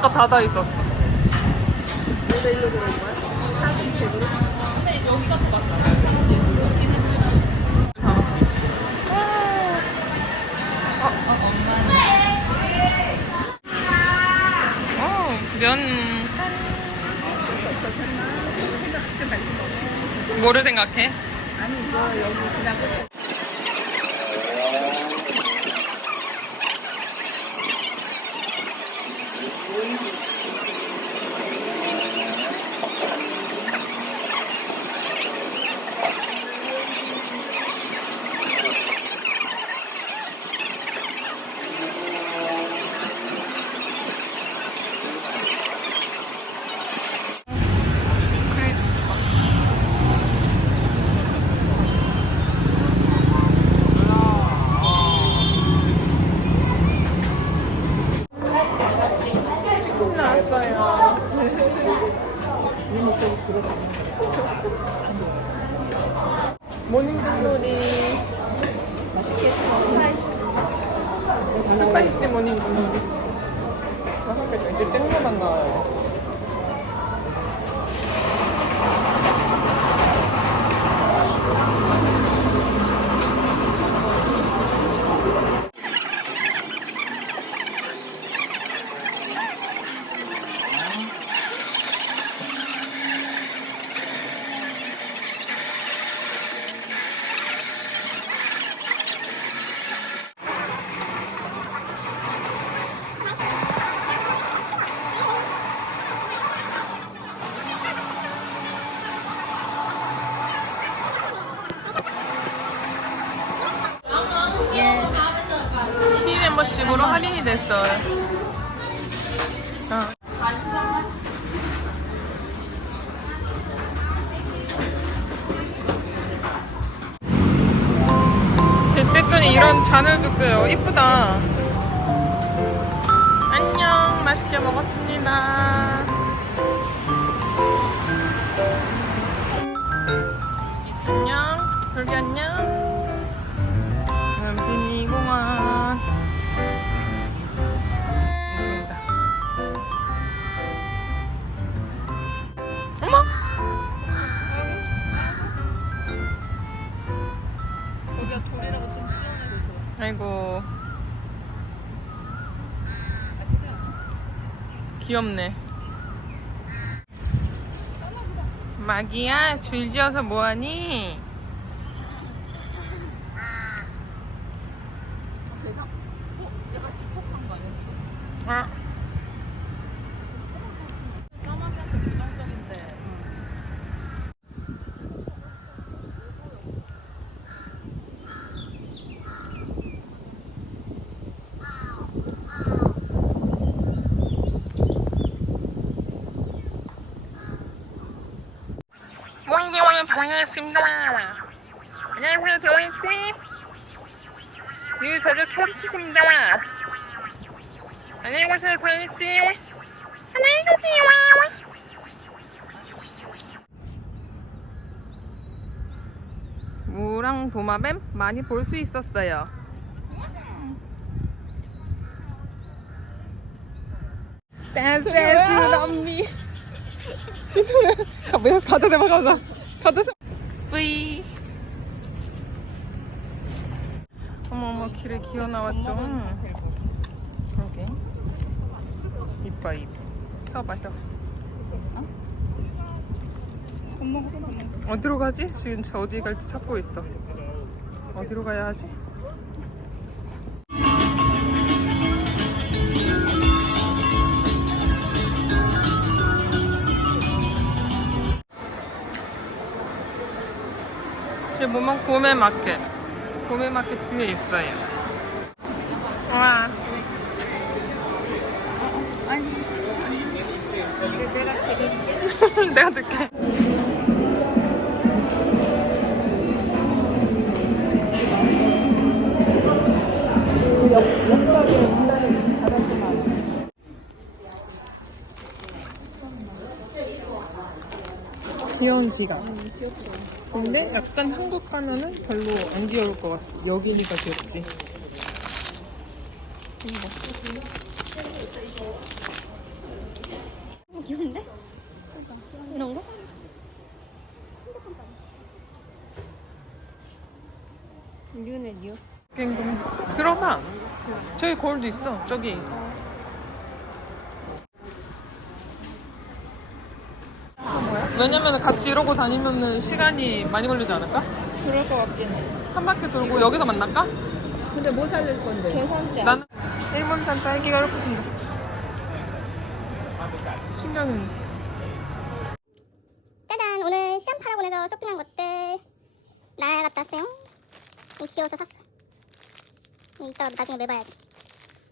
아까 닫아 있었어. 근데 일로 들어온 거야? 사진 제대로? 여기가 더 맛있어. 어, 면 생각하지 말고. 뭐를 생각해? 아니 이거 여기 그냥 끝에. 치킨 나왔어요. 모닝글로리. 스파이시 모닝글로리. 다섯 개죠. 이제 땡모만 나와요. 티 멤버십으로 할인이 됐어요. 어. 대쨌더니 이런 잔을 줬어요. 이쁘다. 안녕. 맛있게 먹었습니다. 아. 아이고. 귀엽네. 마기야, 줄 지어서 뭐하니? 대상. 어? 약간 집합한 거 아니야 지금? 아, 까마귀한테 부정적인데. 모잉모잉 반갑습니다. 안녕하세요, 도인씨. 유 저저 캡치십니다. 안녕히 가세요, 도인씨. 안녕히 가세요. 무랑 도마뱀 많이 볼 수 있었어요. 댄스 남미. 가, 왜 가자 대봐 가자. 가자 대. 뿌이. 어머 어머 길에 기어 나왔죠. 그러게. 이뻐 입. 펴봐 펴. 어디로 가지? 지금 저 어디 갈지 찾고 있어. 어디로 가야 하지? 이제 뭐만 고메 마켓. 고메 마켓 뒤에 있어요. 와. 내가 제일 내가 듣게. 귀여운 지갑. 근데 약간 한국 가면은 별로 안 귀여울 것 같아. 여기니까 귀엽지. 이거. 귀여운데? 이런 거? 뉴네 뉴. 갱금. 들어봐. 저기 거울도 있어. 저기. 왜냐면 같이 이러고 다니면 시간이 많이 걸리지 않을까? 그럴 것 같긴 해. 한 바퀴 돌고 여기서 만날까? 근데 뭐 살릴 건데? 계산대. 나는 일본산 딸기가 이렇게 생겼어. 신기하네. 짜잔 오늘 시험 팔아보내서 쇼핑한 것들 날 갔다 왔어요 이거 귀여워서 샀어 이거 이따가 나중에 매봐야지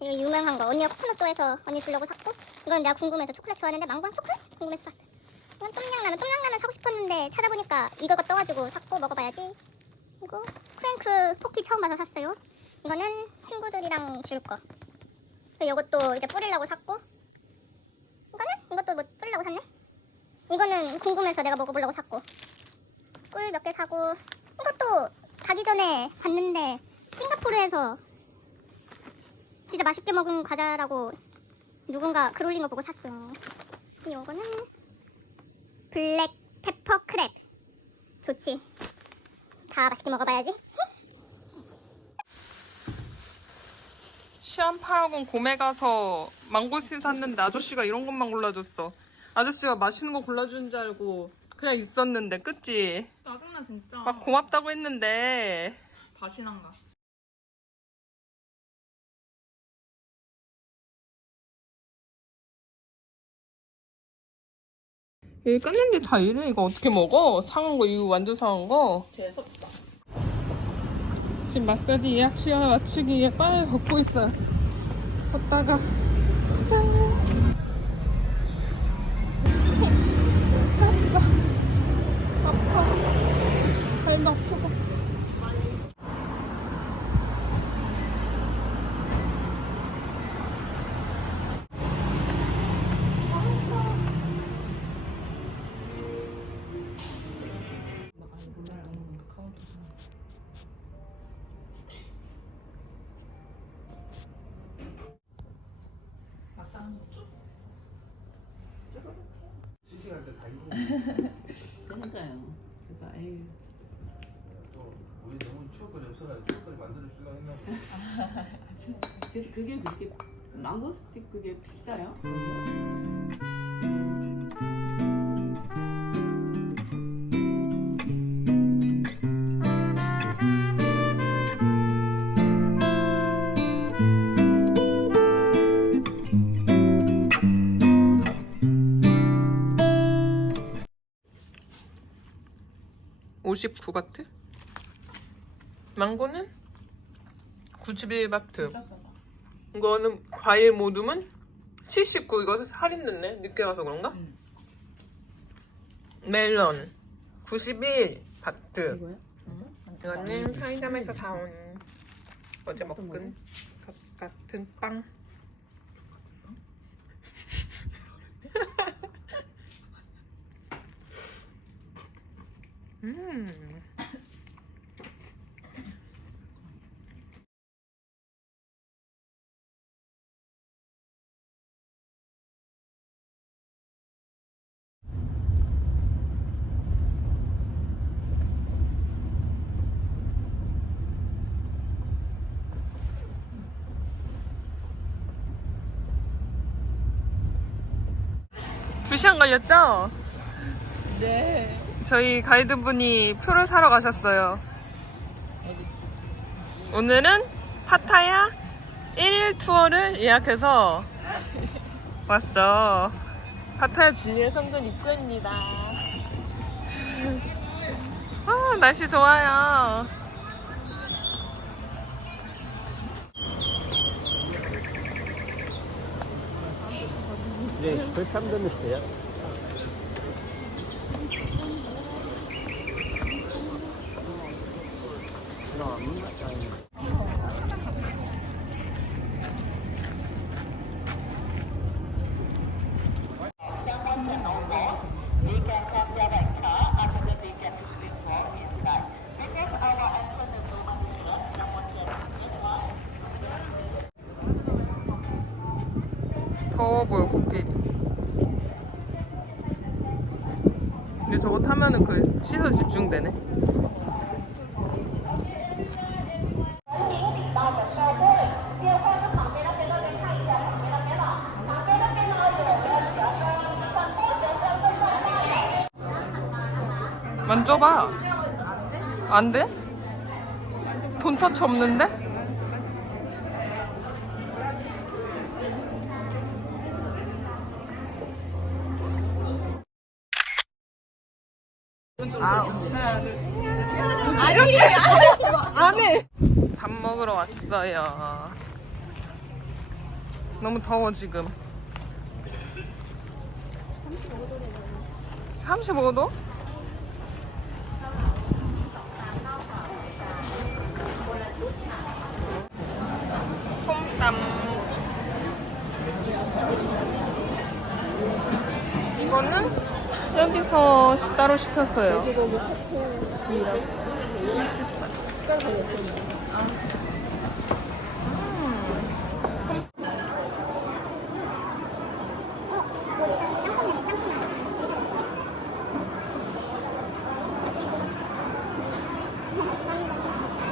이거 유명한 거 언니가 코코넛도 해서 언니 주려고 샀고 이건 내가 궁금해서 초콜릿 좋아하는데 망고랑 초콜릿 궁금해서 샀어 똠양라면 똠양라면 사고 싶었는데 찾아보니까 이거가 떠가지고 샀고 먹어봐야지. 그리고 프랭크 포키 처음 봐서 샀어요. 이거는 친구들이랑 줄거. 이것도 이제 뿌리려고 샀고. 이거는? 이것도 뭐 뿌리려고 샀네? 이거는 궁금해서 내가 먹어보려고 샀고. 꿀 몇 개 사고. 이것도 가기 전에 봤는데 싱가포르에서 진짜 맛있게 먹은 과자라고 누군가 글 올린 거 보고 샀어요. 이거는 블랙 페퍼 크랩 좋지 다 맛있게 먹어봐야지 시안파학원 곰에 가서 망고스틴 샀는데 아저씨가 이런 것만 골라줬어. 아저씨가 맛있는 거 골라주는 줄 알고 그냥 있었는데, 그치? 짜증나 진짜. 막 고맙다고 했는데. 다시 난가. 얘 깠는데 다 이래. 이거 어떻게 먹어? 상한 거, 이거 완전 상한 거. 재수없다. 지금 마사지 예약 시간 맞추기 위해 빠르게 걷고 있어요. 걷다가 짠! 샀어. 아파. 쭉. 시식할 때다 이거 그러니까요. 그래서 에이. 또 우리 너무 추억거리 없어가지고 추억거리 만들어 주려고 했나 보다. 그래서 그게 그렇게 망고스틱 그게 비싸요? 오십구 바트? 망고는 91바트. 이거는 과일 모둠은 79. 이거 할인 됐네. 늦게 가서 그런가? 멜론 91바트. 이거요? 이거는 편의점에서 사온 어제 먹은 것 같은 빵. 음. 두 시간 걸렸죠? 네. 저희 가이드분이 표를 사러 가셨어요. 오늘은 파타야 1일 투어를 예약해서 왔어. 파타야 진리의 성전 입구입니다. 아, 날씨 좋아요. 네, 그 3점 있어요. 더워 보여, 코끼리. 저거 타면은 그 시선 집중되네. 만져봐. 안 돼? 돈 터치 없는데? 밥 먹으러 왔어요. 너무 더워 지금. 35도? 거는 여기서 따로 시켰어요. 돼지고기 세트 D라고. 숫자 걸렸습니다.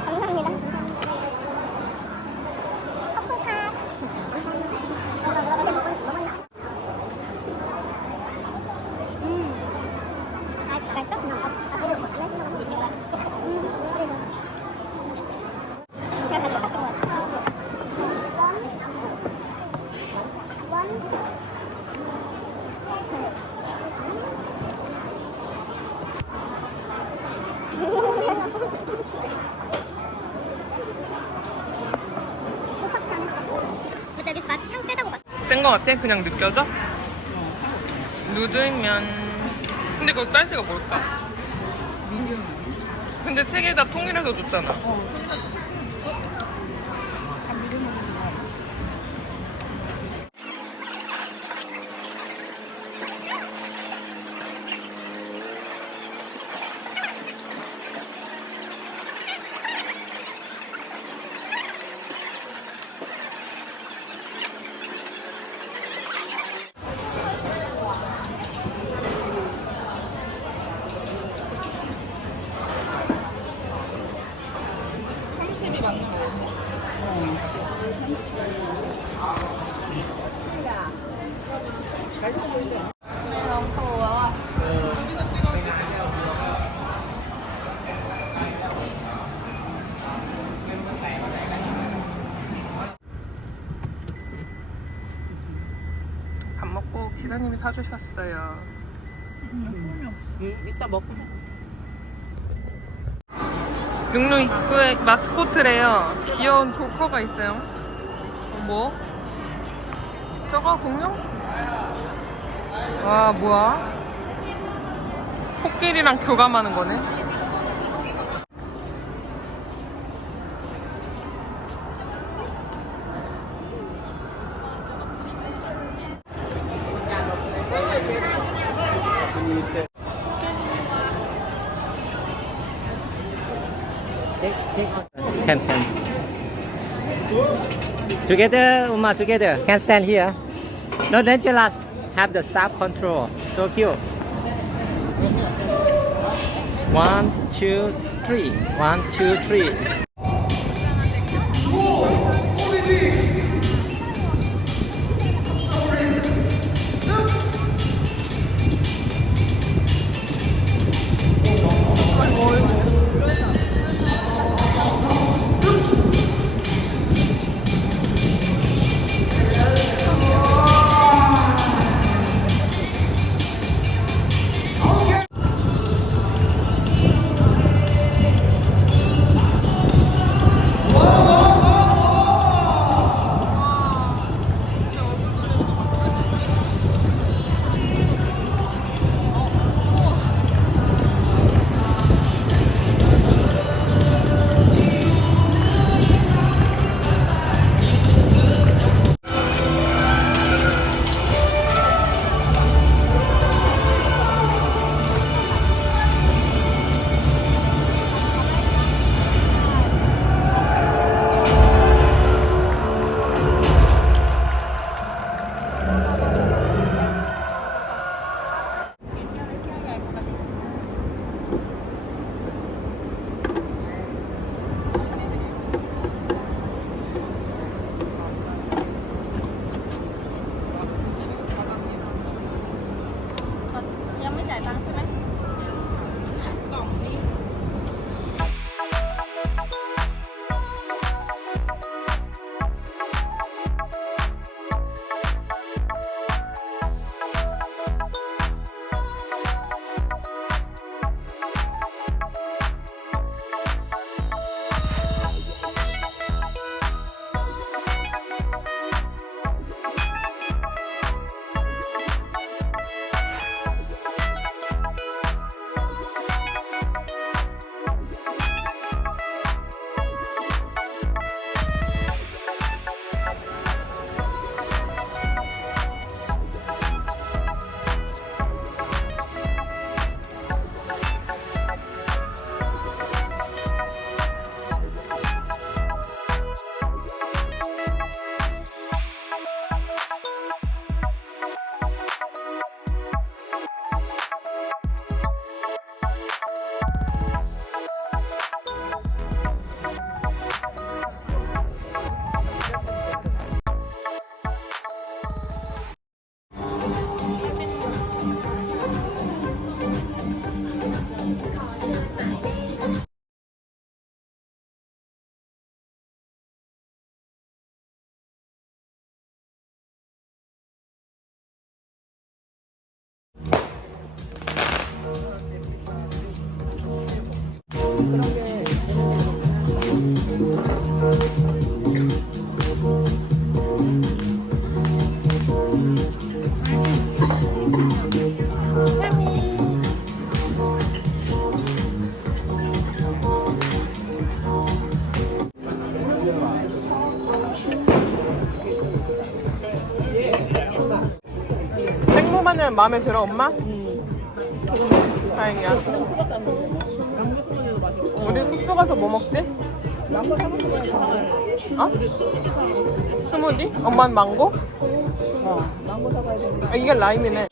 감사합니다. 커플카. 음. 아, 맛있어? 앞으로 말씀하시는 거 음, 그래도. 제가 가지고 갔던 거 같아요. 원. 원. 그때 여기서 맛향 세다고 봤어. 센 거 같아? 그냥 느껴져? 누들면 근데 그 사이즈가 뭘까? 근데 세 개 다 통일해서 줬잖아 밥 먹고 기사님이 사주셨어요 응, 이따 먹고 육로 입구에 마스코트래요. 귀여운 조커가 있어요. 어, 뭐? 저거 공룡? 와, 뭐야? 코끼리랑 교감하는 거네. Can, can. Together, Uma, together. Can stand here. No dangerous. Have the staff control. So cute. One, two, three. One, two, three. 생무마늘 마음에 들어 엄마? 다행이야. 우리 숙소 가서 뭐 먹지? 어? 스무디? 엄마는 망고? 어, 망고 사가야 되는데. 아, 이게 라임이네.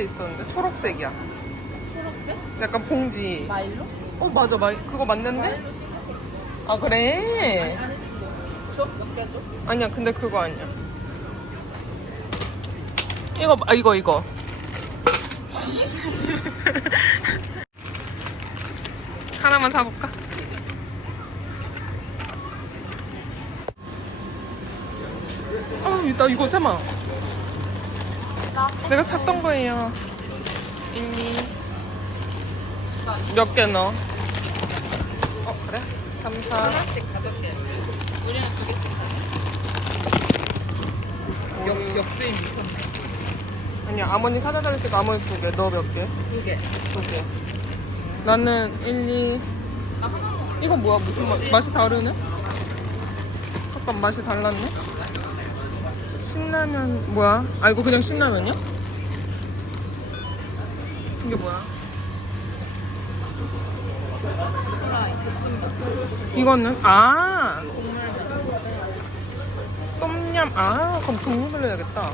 초콜릿 있었는데 초록색이야. 초록색? 약간 봉지. 마일로? 어 맞아 마 그거 맞는데? 아 그래? 아니야 근데 그거 아니야. 이거 아 이거 이거. 하나만 사볼까? 아, 나 이거 세마. 내가 찾던 거예요. 이미 몇 개 넣어? 어 그래? 3, 4 하나씩 다섯 개. 우리는 두 개씩. 역 역수임 미쳤네. 아니야 아버님 사다 달랬으니까 아버님 두 개. 너 몇 개? 두 개. 두 개. 나는 1, 2. 이건 뭐야? 무슨 맛? 맛이 다르네? 잠깐 맛이 달랐네? 신라면 뭐야? 아 이거 그냥 신라면이야? 이게 뭐야? 이거는 아 똠얌 아 그럼 중국으로 해야겠다